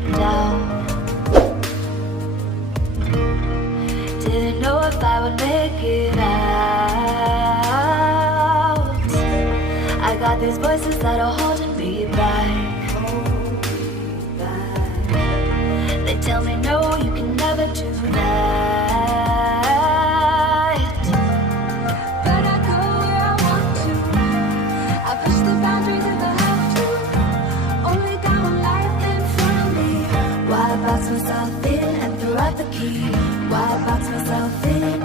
been down. Didn't know if I would make it out. I got these voices that are holding me back. They tell me no, you can never do that. But I go where I want to. I push the boundaries if I have to. Only got one life in front of me. Why box myself in and throw out the key? Why box myself in?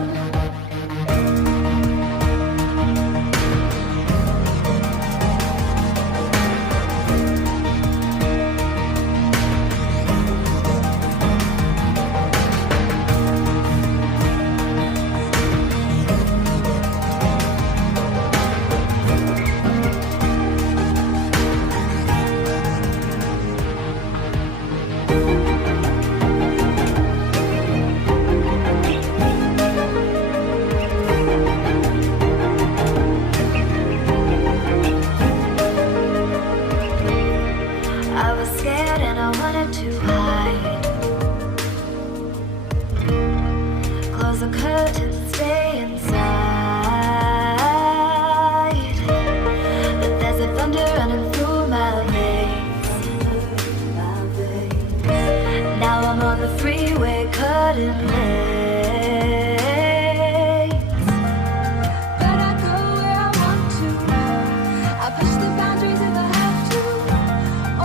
I was scared and I wanted to hide. Close the curtains and stay inside. But there's a thunder running through my veins. Now I'm on the freeway cutting lanes. But I go where I want to. I push the boundaries if I have to.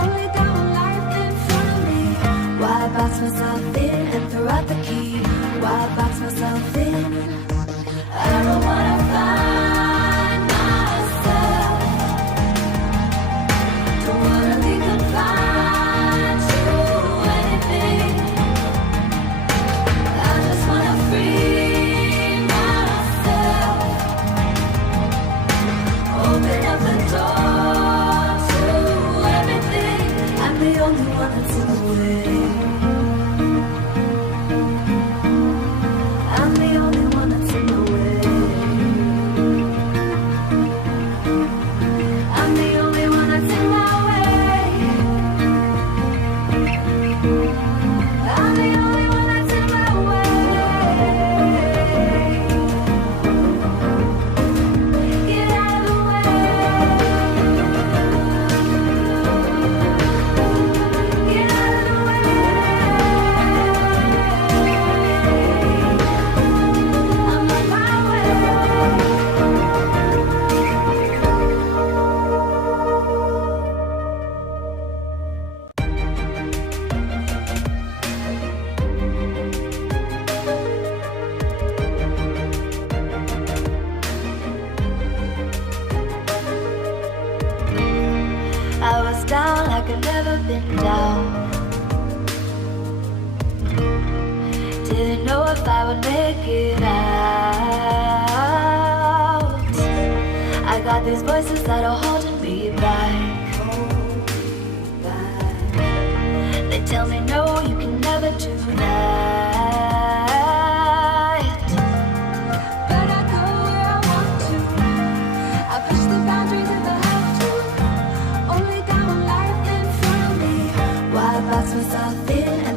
Only got one life in front of me. Why box myself in and throw out the key? Why box myself in? I don't wanna find myself. Don't wanna be confined to anything. I just wanna free myself. Open up the door to everything. I'm the only one that's in the way. I'm the only one that's in the way. I'm the only one that's in my way. I'm the only one that's in my way. Get out of the way. Get out of the way. I'm on my way. I was down like I'd never been down. Didn't know if I would make it out. I got these voices that are holding me back. They tell me no, you can never do that. But I go where I want to. I push the boundaries if I have to. Only got one life in front of me. Why box myself in